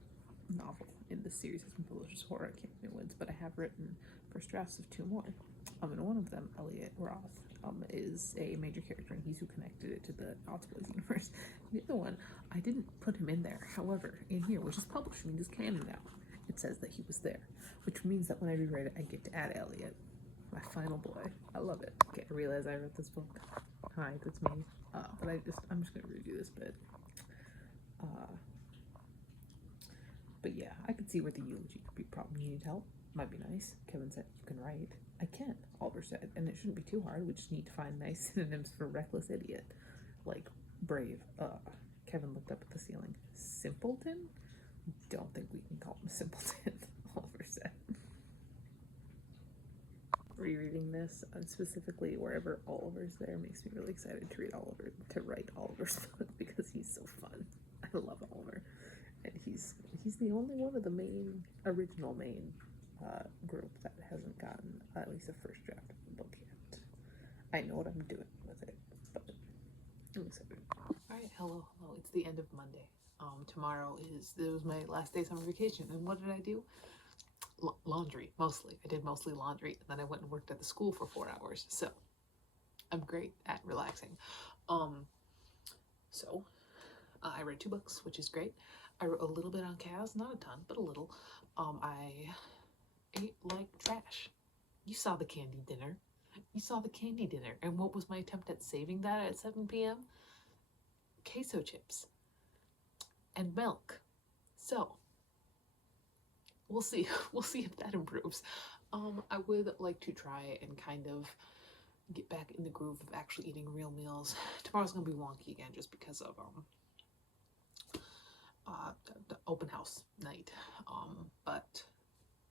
novel in the series has been published as Horror at Camping Woods, but I have written first drafts of 2 more. And one of them, Elliot Roth, is a major character, and he's who connected it to the Outboys universe. The other one, I didn't put him in there. However, in here, which is published, means it's canon now, it says that he was there, which means that when I rewrite it, I get to add Elliot, my final boy. I love it. Okay, I realize I wrote this book. Hi, that's me. But I'm just gonna review this bit. But yeah, I could see where the eulogy could be a problem. You need help? Might be nice. Kevin said, you can write. I can, Oliver said, and it shouldn't be too hard. We just need to find nice synonyms for reckless idiot. Like, brave. Kevin looked up at the ceiling. Simpleton? Don't think we can call him simpleton, Oliver said. Rereading this, specifically wherever Oliver's there, makes me really excited to write Oliver's book, because he's so fun. I love Oliver. And he's the only one of the original main group that hasn't gotten at least a first draft of the book yet. I know what I'm doing with it, but I'm excited. Alright, hello. It's the end of Monday. Tomorrow it was my last day summer vacation, and what did I do? Laundry, mostly. I did mostly laundry, and then I went and worked at the school for 4 hours, so I'm great at relaxing. I read 2 books, which is great. I wrote a little bit on Kaz, not a ton, but a little. I ate like trash. You saw the candy dinner. And what was my attempt at saving that at 7 p.m.? Queso chips and milk. So we'll see. We'll see if that improves. I would like to try and kind of get back in the groove of actually eating real meals. Tomorrow's gonna be wonky again, just because of the open house night. But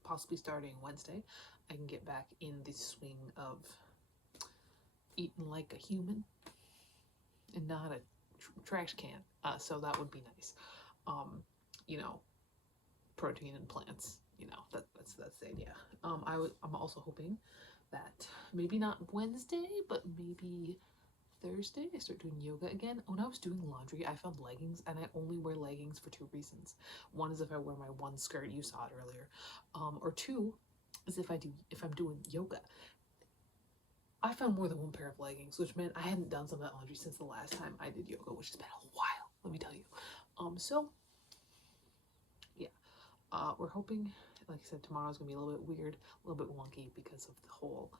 possibly starting Wednesday, I can get back in the swing of eating like a human and not a trash can. So that would be nice. Protein and plants. That's the idea. I'm also hoping that maybe not Wednesday, but maybe Thursday I start doing yoga again. When I was doing laundry, I found leggings, and I only wear leggings for 2 reasons. One is if I wear my one skirt, you saw it earlier, or 2 is if I'm doing yoga. I found more than 1 pair of leggings, which meant I hadn't done some of that laundry since the last time I did yoga, which has been a while, let me tell you. We're hoping, like I said, tomorrow's gonna be a little bit weird, a little bit wonky because of the whole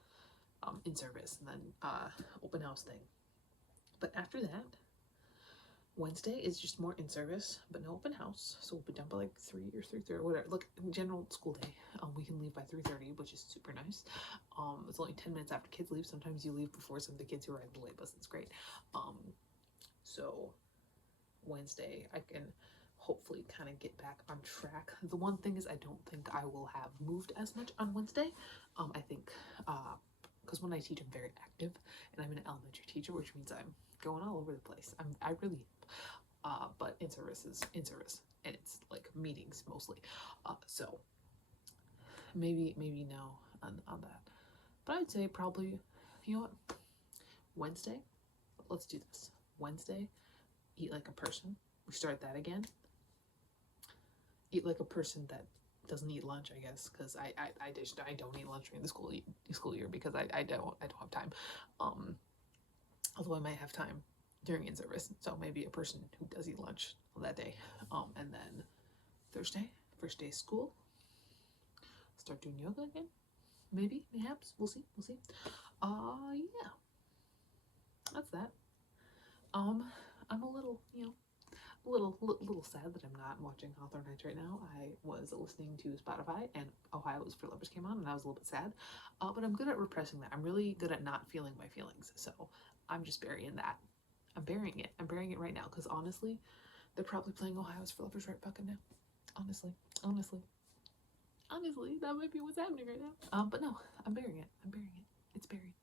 in-service and then open house thing. But after that, Wednesday is just more in-service, but no open house. So we'll be done by like 3 or 3:30 or whatever. Look, general school day. We can leave by 3:30, which is super nice. It's only 10 minutes after kids leave. Sometimes you leave before some of the kids who ride the late bus. It's great. So Wednesday, I can hopefully kind of get back on track. The one thing is I don't think I will have moved as much on Wednesday. I think because when I teach, I'm very active, and I'm an elementary teacher, which means I'm going all over the place. I really am. But in service is in service, and it's like meetings mostly. So maybe no on that. But I'd say probably, you know what? Wednesday, let's do this. Wednesday, eat like a person. We start that again. Eat like a person that doesn't eat lunch, I guess, because I don't eat lunch during the school year because I don't have time. Although I might have time during in-service, so maybe a person who does eat lunch that day. And then Thursday, first day of school, start doing yoga again. maybe, mayhaps, we'll see. Yeah, that's that. I'm a little, a little sad that I'm not watching Hawthorne Heights right now. I was listening to Spotify and Ohio is for Lovers came on, and I was a little bit sad. But I'm good at repressing that. I'm really good at not feeling my feelings, so I'm just burying that. I'm burying it. I'm burying it right now because honestly, they're probably playing Ohio's for Lovers right fucking now. Honestly, that might be what's happening right now. But no, I'm burying it. It's buried.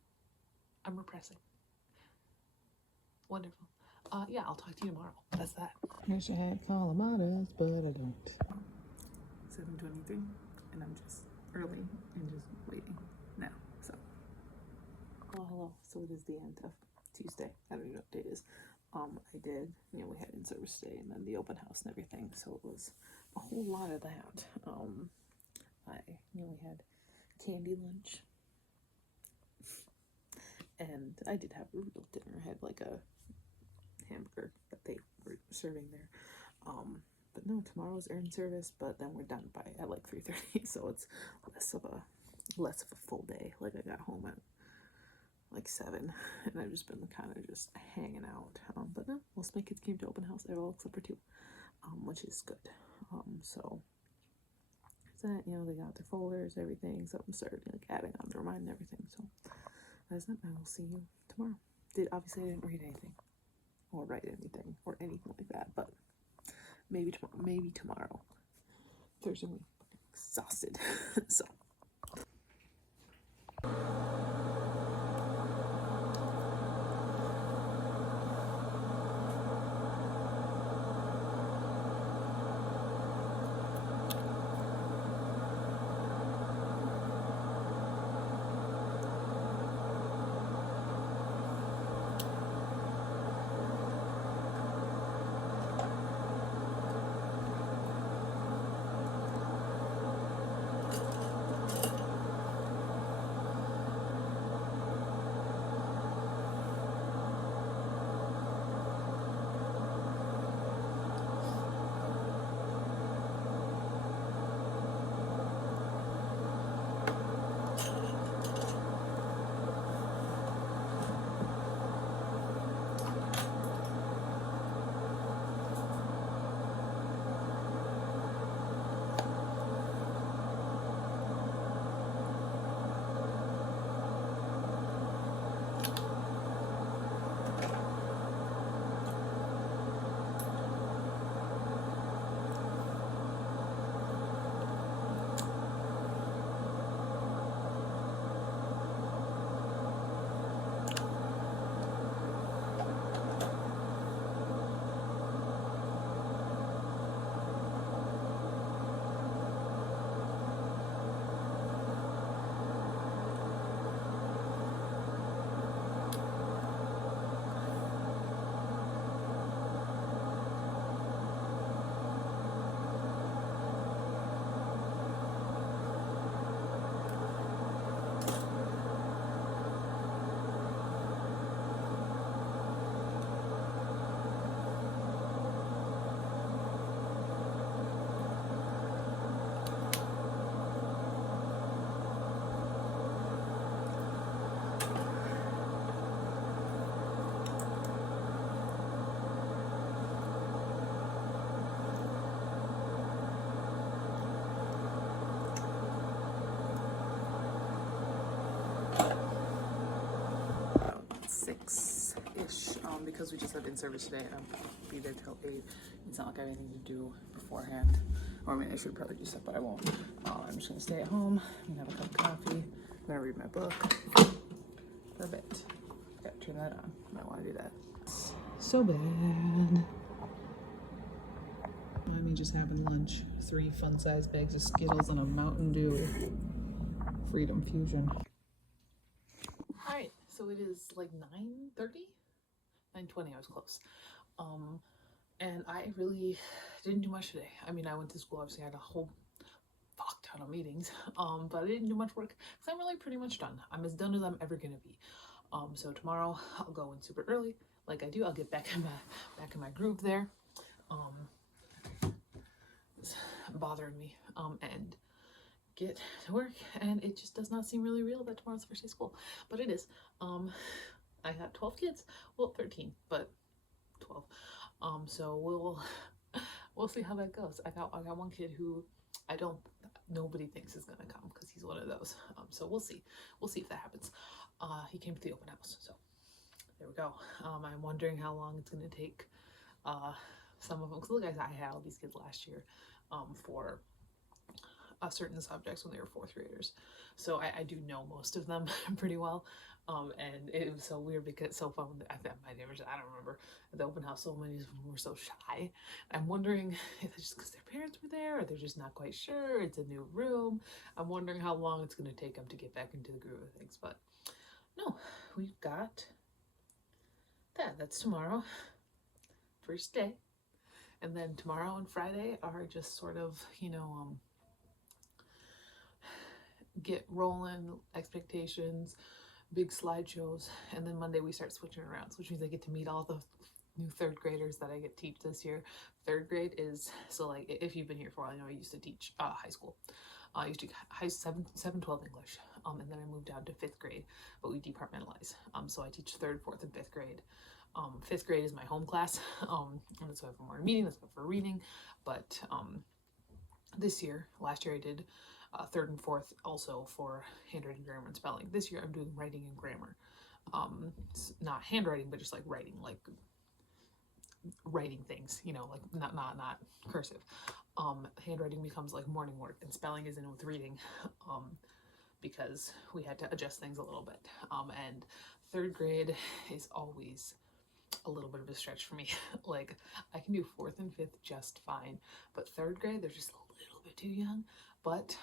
I'm repressing. Wonderful. Yeah, I'll talk to you tomorrow. That's that. I wish I had Calamatas, but I don't. 7:23, and I'm just early and just waiting now. So, hello. So it is the end of Tuesday. I don't know what date it is. I did, we had in service today, and then the open house and everything. So it was a whole lot of that. We had candy lunch, and I did have a real dinner. I had like a hamburger that they were serving there. But no, tomorrow's in service, but then we're done at like 3:30, so it's less of a full day. Like I got home at like 7, and I've just been kind of just hanging out. But no, most of my kids came to open house, all except for 2, which is good. So that, they got their folders, everything. So I'm starting like adding on to remind and everything. So that's it. I will see you tomorrow. Obviously I didn't read anything or write anything or anything like that, but maybe tomorrow. Thursday week, exhausted. So. Ish, because we just had in service today, and I'll be there till 8. It's not like I have anything to do beforehand. Or I mean, I should probably do stuff, but I won't. I'm just gonna stay at home. I'm gonna have a cup of coffee. I'm gonna read my book for a bit. Gotta turn that on. I might want to do that. So bad. Mommy just having lunch. 3 fun-sized bags of Skittles and a Mountain Dew Freedom Fusion. Alright, so it is like 9:30? 9:20, I was close. And I really didn't do much today. I mean, I went to school, obviously I had a whole fuck ton of meetings, but I didn't do much work because I'm really pretty much done. I'm as done as I'm ever gonna be. So tomorrow I'll go in super early, like I do. I'll get back in my groove there. It's bothering me. And get to work, and it just does not seem really real that tomorrow's the first day of school, but it is. I got 12 kids, well 13, but 12. So we'll see how that goes. I got one kid who nobody thinks is gonna come because he's one of those. So we'll see if that happens. He came to the open house, so there we go. I'm wondering how long it's gonna take some of them, because look, I had all these kids last year for certain subjects when they were fourth graders, so I do know most of them pretty well. And it was so weird because it's so fun. My neighbors, I don't remember at the open house, so many of them were so shy. I'm wondering if it's just because their parents were there, or they're just not quite sure. It's a new room. I'm wondering how long it's going to take them to get back into the groove of things. But no, we've got that. That's tomorrow, first day. And then tomorrow and Friday are just sort of, get rolling, expectations, big slideshows. And then Monday we start switching around, which means I get to meet all the new third graders that I get to teach this year. Third grade is, so like, if you've been here for a while, I used to teach high school. I used to high 7-12 English, and then I moved down to 5th grade, but we departmentalize. So I teach 3rd, 4th, and 5th grade. 5th grade is my home class, and that's why for more reading, that's why for reading. But last year I did 3rd and 4th also for handwriting, grammar, and spelling. This year I'm doing writing and grammar. Not handwriting, but just like writing things, like not cursive. Handwriting becomes like morning work, and spelling is in with reading, because we had to adjust things a little bit. And 3rd grade is always a little bit of a stretch for me. Like, I can do 4th and 5th just fine, but 3rd grade, they're just a little bit too young. But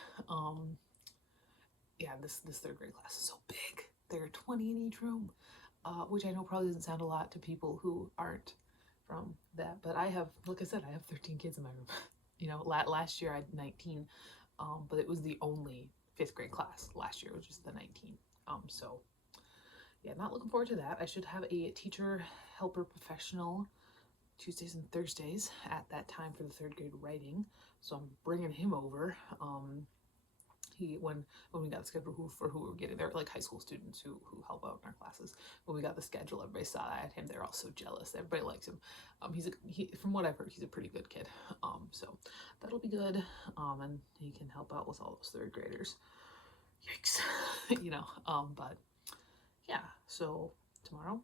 yeah, this 3rd grade class is so big. There are 20 in each room, which I know probably doesn't sound a lot to people who aren't from that, but I have, like I said, I have 13 kids in my room. Last year I had 19, but it was the only 5th grade class last year, which was the 19. So yeah, not looking forward to that. I should have a teacher helper professional Tuesdays and Thursdays at that time for the 3rd grade writing, so I'm bringing him over. When we got the schedule for who we were getting, they're like high school students who help out in our classes. When we got the schedule, everybody saw I had him. They're all so jealous. Everybody likes him. From what I've heard, he's a pretty good kid. So that'll be good. And he can help out with all those 3rd graders. Yikes. But yeah, so tomorrow,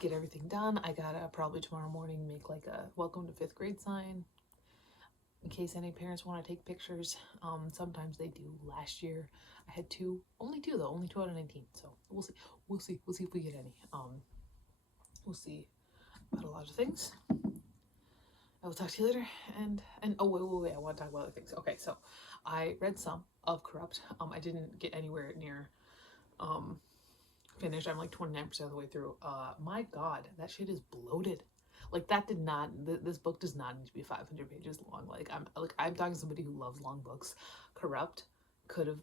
get everything done. I gotta probably tomorrow morning make like a welcome to 5th grade sign, in case any parents want to take pictures. Sometimes they do. Last year I had only two out of 19. So we'll see if we get any. We'll see about a lot of things. I will talk to you later. And oh wait, I want to talk about other things. Okay, so I read some of Corrupt. I didn't get anywhere near finished. I'm like 29% of the way through. My God, that shit is bloated. Like, that this book does not need to be 500 pages long. I'm talking to somebody who loves long books. Corrupt could have,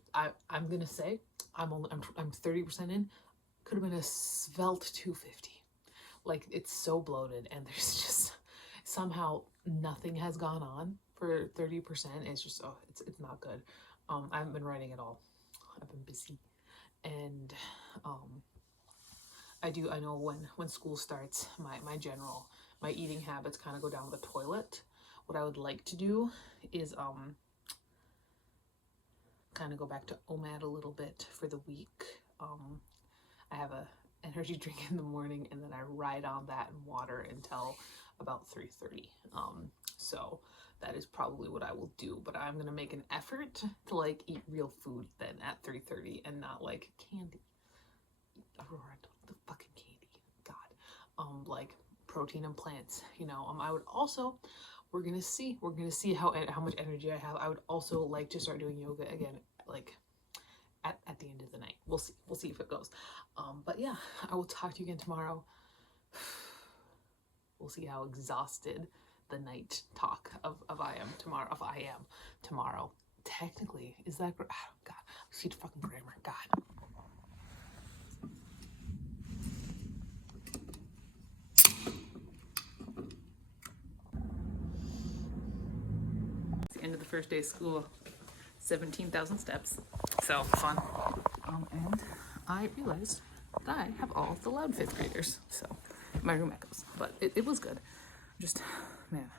I'm gonna say, I'm 30% in, could have been a svelte 250. Like, it's so bloated, and there's just, somehow nothing has gone on for 30%. It's just, it's not good. I haven't been writing at all. I've been busy. And I know when school starts, my eating habits kind of go down the toilet. What I would like to do is kind of go back to OMAD a little bit for the week. I have a energy drink in the morning, and then I ride on that and water until about 3:30. So that is probably what I will do, but I'm gonna make an effort to like eat real food then at 3:30 and not like candy. Aurora, the fucking candy, God. Like protein and plants. I would also, we're gonna see how much energy I have. I would also like to start doing yoga again, like at the end of the night. We'll see if it goes. But yeah, I will talk to you again tomorrow. We'll see how exhausted the night talk of I am tomorrow. Technically, is that, oh God, I need fucking grammar, God. It's the end of the first day of school. 17,000 steps. So fun. And I realized that I have all the loud fifth graders. So my room echoes, but it was good. Just, man,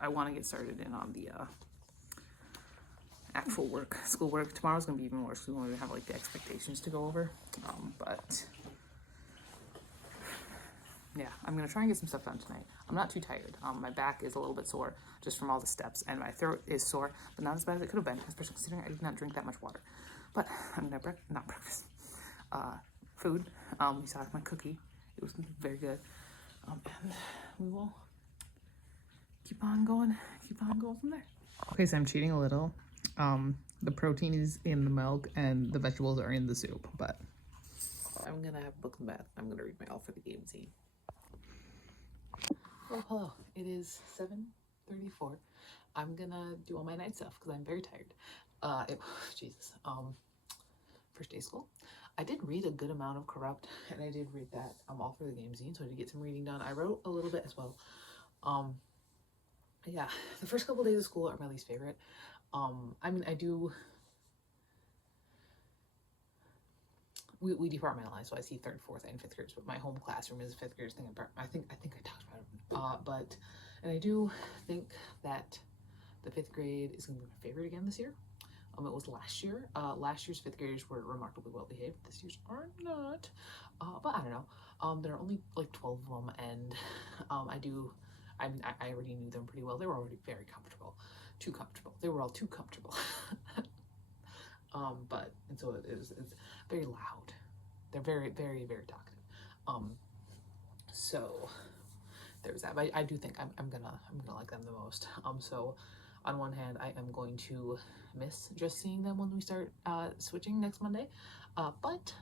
I want to get started in on the actual work, schoolwork. Tomorrow's gonna be even worse. We won't even have like the expectations to go over. But yeah, I'm gonna try and get some stuff done tonight. I'm not too tired. My back is a little bit sore just from all the steps, and my throat is sore, but not as bad as it could have been, especially considering I did not drink that much water. But I'm gonna not breakfast. Food. We saw my cookie. It was very good. And we will keep on going from there. Okay, so I'm cheating a little. The protein is in the milk and the vegetables are in the soup, but I'm gonna have books and bath. I'm gonna read my All for the Game scene. Oh, hello. It is 7:34. I'm gonna do all my night stuff because I'm very tired. Jesus. First day of school. I did read a good amount of Corrupt, and I did read that All for the Game zine, so I did get some reading done. I wrote a little bit as well. Yeah, the first couple days of school are my least favorite. I mean, I do. We departmentalize, so I see third, fourth, and fifth graders. But my home classroom is fifth graders thing. I think I talked about it. And I do think that the fifth grade is going to be my favorite again this year. It was last year. Last year's fifth graders were remarkably well behaved. This year's are not. But I don't know. There are only like 12 of them, and I already knew them pretty well. They were already very comfortable. Too comfortable. They were all too comfortable. And so it's very loud. They're very, very, very talkative. So there's that. But I do think I'm gonna like them the most. So on one hand, I am going to miss just seeing them when we start switching next Monday. But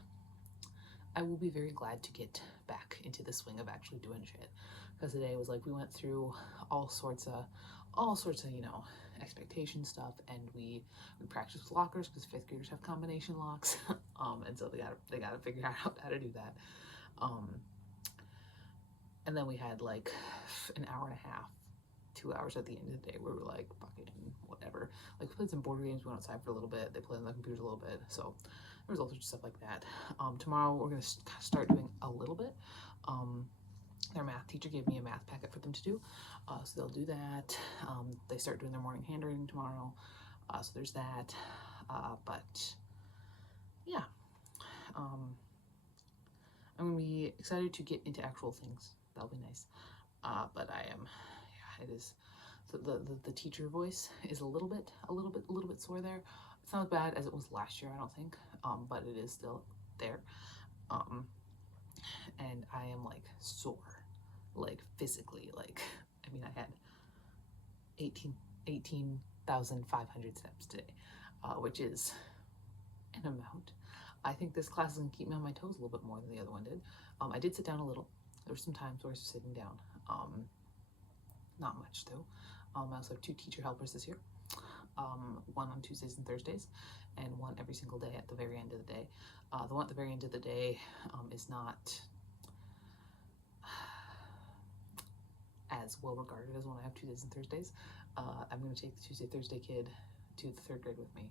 I will be very glad to get back into the swing of actually doing shit. Because today was like we went through all sorts of expectation stuff, and we practiced with lockers because fifth graders have combination locks. And so they gotta figure out how to do that. And then we had like an hour and a half, 2 hours at the end of the day where we were like fucking whatever. Like we played some board games, we went outside for a little bit, they played on the computers a little bit. So there was all sorts of stuff like that. Tomorrow we're gonna start doing a little bit. Their math teacher gave me a math packet for them to do, so they'll do that. They start doing their morning handwriting tomorrow, so there's that. But yeah, I'm gonna be excited to get into actual things. That'll be nice. But I am, yeah, it is. So the teacher voice is a little bit sore there. It's not as bad as it was last year, I don't think, but it is still there. And I am like sore, like physically, like, I mean, I had 18,500 steps today, which is an amount. I think this class is gonna keep me on my toes a little bit more than the other one did. I did sit down a little. There were some times where I was sitting down. Not much though. I also have 2 teacher helpers this year. One on Tuesdays and Thursdays, and one every single day at the very end of the day. The one at the very end of the day is not as well regarded as when I have Tuesdays and Thursdays. I'm going to take the Tuesday, Thursday kid to the third grade with me,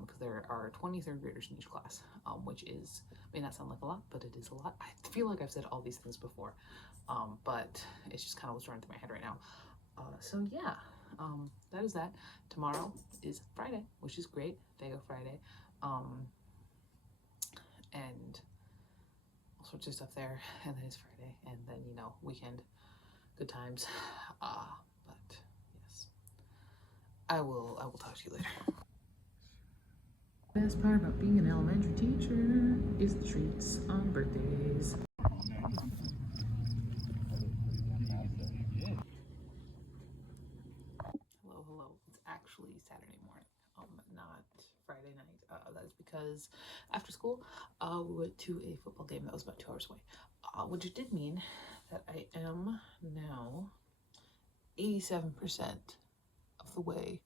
because there are 20 third graders in each class, which is, may not sound like a lot, but it is a lot. I feel like I've said all these things before, but it's just kind of what's running through my head right now. So yeah, that is that. Tomorrow is Friday, which is great. Fago Friday. And all sorts of stuff there. And then it's Friday. And then, weekend. Good times. But yes. I will talk to you later. Best part about being an elementary teacher is the treats on birthdays. Hello. It's actually Saturday morning, not Friday night. That is because after school, we went to a football game that was about 2 hours away, which did mean that I am now 87% of the way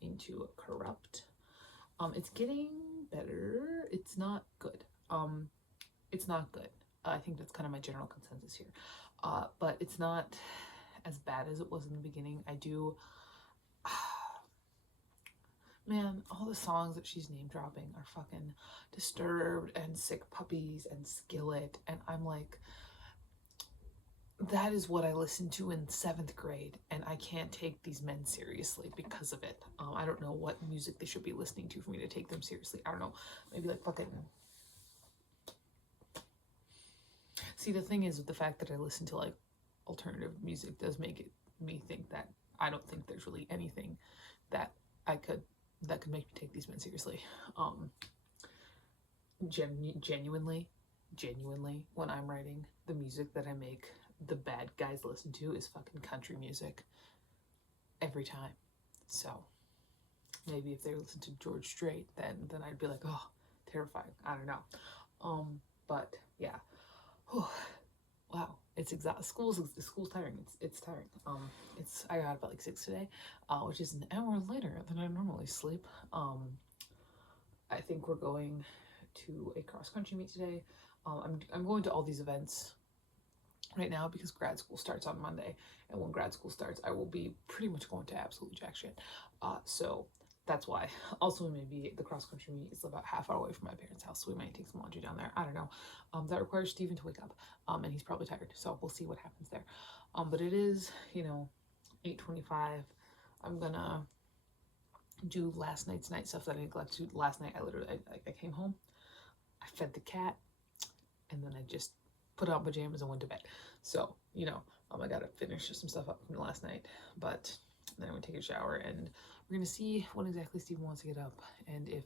into Corrupt. It's getting better. It's not good. It's not good. I think that's kind of my general consensus here. But it's not as bad as it was in the beginning. man, all the songs that she's name dropping are fucking Disturbed and Sick Puppies and Skillet, and I'm like, that is what I listened to in 7th grade, and I can't take these men seriously because of it. I don't know what music they should be listening to for me to take them seriously. I don't know, maybe like fucking... See, the thing is, with the fact that I listen to like alternative music does make me think that I don't think there's really anything that could make me take these men seriously. Genuinely, when I'm writing, the music that I make the bad guys listen to is fucking country music every time. So maybe if they listen to George Strait, then I'd be like, oh, terrifying. I don't know. But yeah. Wow, it's School's tiring. It's tiring. I got up at like 6 today, which is an hour later than I normally sleep. I think we're going to a cross country meet today. I'm going to all these events right now because grad school starts on Monday, and when grad school starts, I will be pretty much going to absolute jack shit. So that's why. Also, maybe the cross country meet is about half hour away from my parents' house, so we might take some laundry down there. I don't know. That requires Steven to wake up, and he's probably tired, so we'll see what happens there. But it is, 8:25. I'm gonna do last night's night stuff that I neglected. Last night, I came home, I fed the cat, and then I just put on pajamas and went to bed. So, I gotta finish some stuff up from last night, but then I'm gonna take a shower, and we're gonna see when exactly Steven wants to get up and if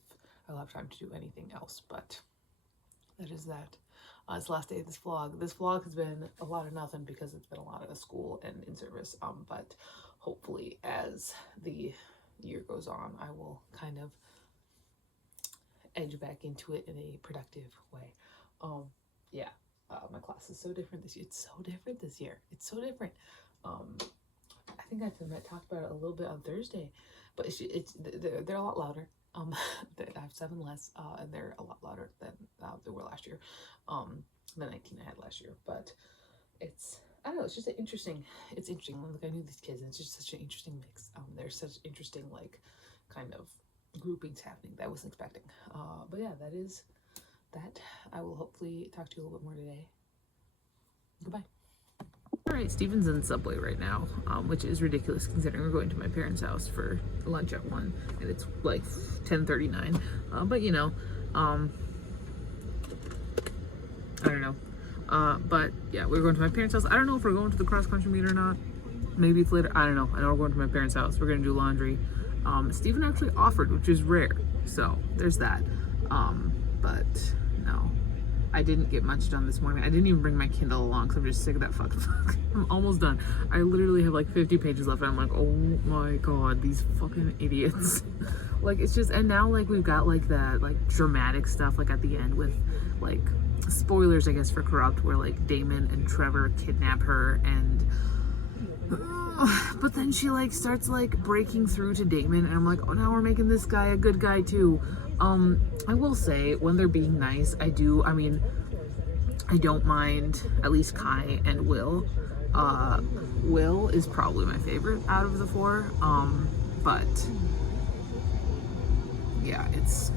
I'll have time to do anything else. But that is that. It's the last day of this vlog. This vlog has been a lot of nothing because it's been a lot of school and in service. But hopefully as the year goes on, I will kind of edge back into it in a productive way. Yeah. My class is so different this year. It's so different this year. It's so different. I think I talked about it a little bit on Thursday, but they're a lot louder. I have 7 less, and they're a lot louder than they were last year. The 19 I had last year. But I don't know. It's just interesting. It's interesting. Like, I knew these kids, and it's just such an interesting mix. There's such interesting kind of groupings happening that I wasn't expecting. But yeah, that is that. I will hopefully talk to you a little bit more today. Goodbye. All right, Steven's in Subway right now, which is ridiculous considering we're going to my parents' house for lunch at 1, and it's like 10:39. But I don't know. But yeah, we're going to my parents' house. I don't know if we're going to the cross country meet or not. Maybe it's later. I don't know. I know we're going to my parents' house. We're gonna do laundry. Steven actually offered, which is rare. So there's that. But no. I didn't get much done this morning. I didn't even bring my Kindle along because I'm just sick of that fucking book. I'm almost done. I literally have like 50 pages left, and I'm like, oh my god, these fucking idiots. Like, it's just, and now like we've got like that like dramatic stuff like at the end with like spoilers, I guess, for Corrupt, where like Damon and Trevor kidnap her, and but then she like starts like breaking through to Damon, and I'm like, oh, now we're making this guy a good guy too. I will say, when they're being nice, I don't mind at least Kai and Will. Will is probably my favorite out of the 4. But yeah, it's